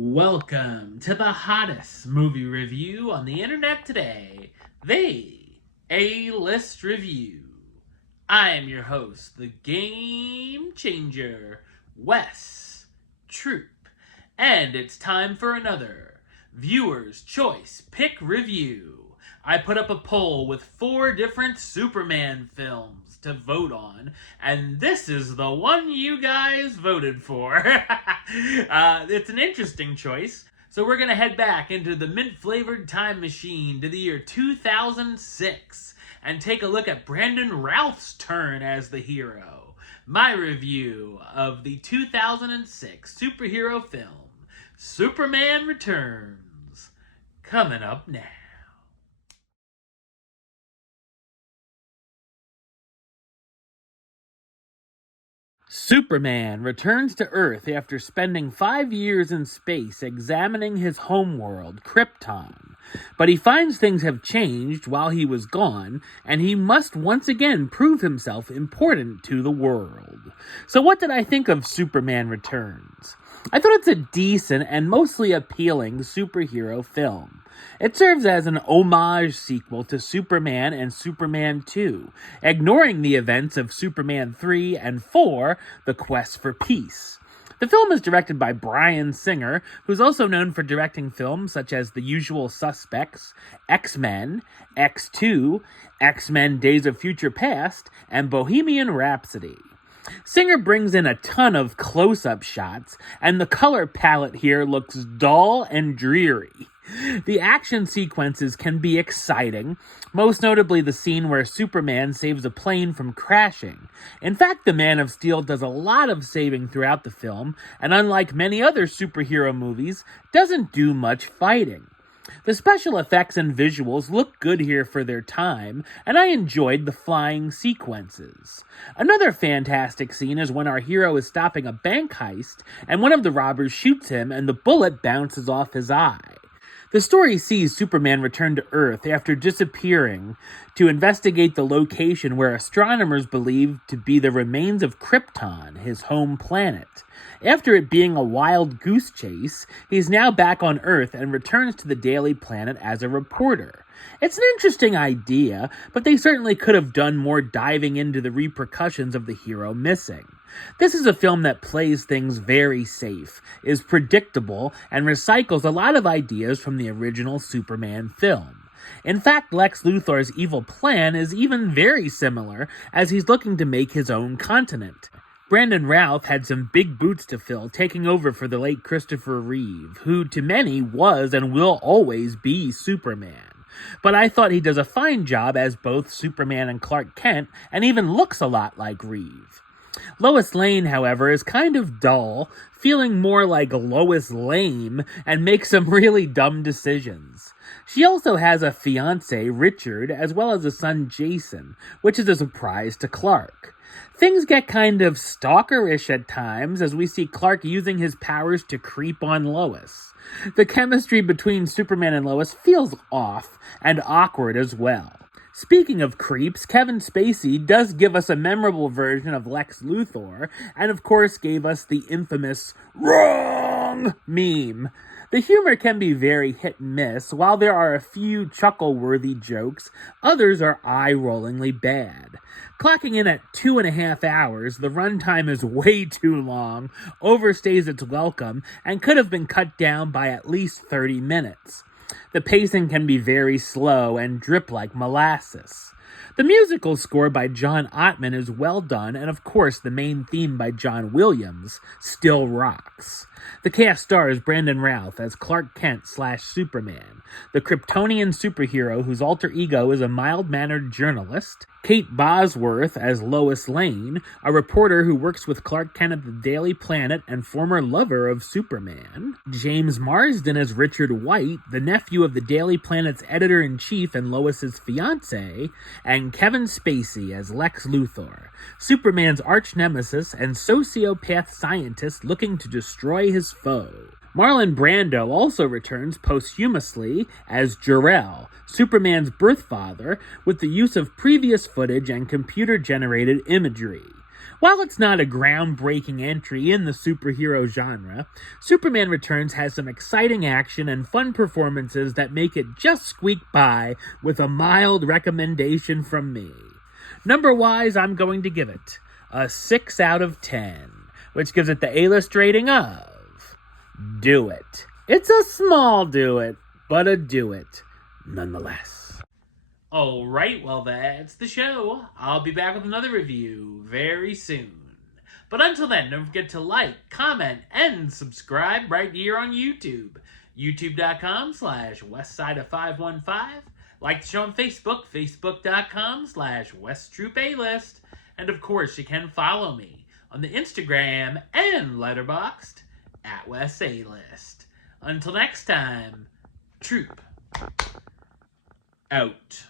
Welcome to the hottest movie review on the internet today, the A-List Review. I am your host, the Game Changer, Wes Troop, and it's time for another Viewer's Choice Pick Review. I put up a poll with 4 different Superman films to vote on, and this is the one you guys voted for. It's an interesting choice. So we're going to head back into the mint-flavored time machine to the year 2006 and take a look at Brandon Routh's turn as the hero. My review of the 2006 superhero film, Superman Returns, coming up now. Superman returns to Earth after spending 5 years in space examining his homeworld, Krypton. But he finds things have changed while he was gone, and he must once again prove himself important to the world. So what did I think of Superman Returns? I thought it's a decent and mostly appealing superhero film. It serves as an homage sequel to Superman and Superman 2, ignoring the events of Superman 3 and 4, The Quest for Peace. The film is directed by Bryan Singer, who's also known for directing films such as The Usual Suspects, X-Men, X2, X-Men Days of Future Past, and Bohemian Rhapsody. Singer brings in a ton of close-up shots, and the color palette here looks dull and dreary. The action sequences can be exciting, most notably the scene where Superman saves a plane from crashing. In fact, the Man of Steel does a lot of saving throughout the film, and unlike many other superhero movies, doesn't do much fighting. The special effects and visuals look good here for their time, and I enjoyed the flying sequences. Another fantastic scene is when our hero is stopping a bank heist, and one of the robbers shoots him and the bullet bounces off his eye. The story sees Superman return to Earth after disappearing to investigate the location where astronomers believe to be the remains of Krypton, his home planet. After it being a wild goose chase, he's now back on Earth and returns to the Daily Planet as a reporter. It's an interesting idea, but they certainly could have done more diving into the repercussions of the hero missing. This is a film that plays things very safe, is predictable, and recycles a lot of ideas from the original Superman film. In fact, Lex Luthor's evil plan is even very similar, as he's looking to make his own continent. Brandon Routh had some big boots to fill, taking over for the late Christopher Reeve, who to many was and will always be Superman. But I thought he does a fine job as both Superman and Clark Kent, and even looks a lot like Reeve. Lois Lane, however, is kind of dull, feeling more like Lois Lame, and makes some really dumb decisions. She also has a fiancé, Richard, as well as a son, Jason, which is a surprise to Clark. Things get kind of stalkerish at times as we see Clark using his powers to creep on Lois. The chemistry between Superman and Lois feels off and awkward as well. Speaking of creeps, Kevin Spacey does give us a memorable version of Lex Luthor, and of course gave us the infamous "wrong" meme. The humor can be very hit and miss. While there are a few chuckle-worthy jokes, others are eye-rollingly bad. Clocking in at 2.5 hours, the runtime is way too long, overstays its welcome, and could have been cut down by at least 30 minutes. The pacing can be very slow and drip like molasses. The musical score by John Ottman is well done, and of course the main theme by John Williams still rocks. The cast stars Brandon Routh as Clark Kent/Superman, the Kryptonian superhero whose alter ego is a mild-mannered journalist, Kate Bosworth as Lois Lane, a reporter who works with Clark Kent at the Daily Planet and former lover of Superman, James Marsden as Richard White, the nephew of the Daily Planet's editor-in-chief and Lois's fiancé, and Kevin Spacey as Lex Luthor, Superman's arch-nemesis and sociopath scientist looking to destroy his foe. Marlon Brando also returns posthumously as Jor-El, Superman's birth father, with the use of previous footage and computer-generated imagery. While it's not a groundbreaking entry in the superhero genre, Superman Returns has some exciting action and fun performances that make it just squeak by with a mild recommendation from me. Number-wise, I'm going to give it a 6 out of 10, which gives it the A-list rating of do it. It's a small do it, but a do it nonetheless. Alright, well that's the show. I'll be back with another review very soon. But until then, don't forget to like, comment, and subscribe right here on YouTube. YouTube.com/WestsideOf515. Like the show on Facebook, Facebook.com/WestTroopAlist. And of course, you can follow me on the Instagram and Letterboxd @WesAlist. Until next time, Troop out.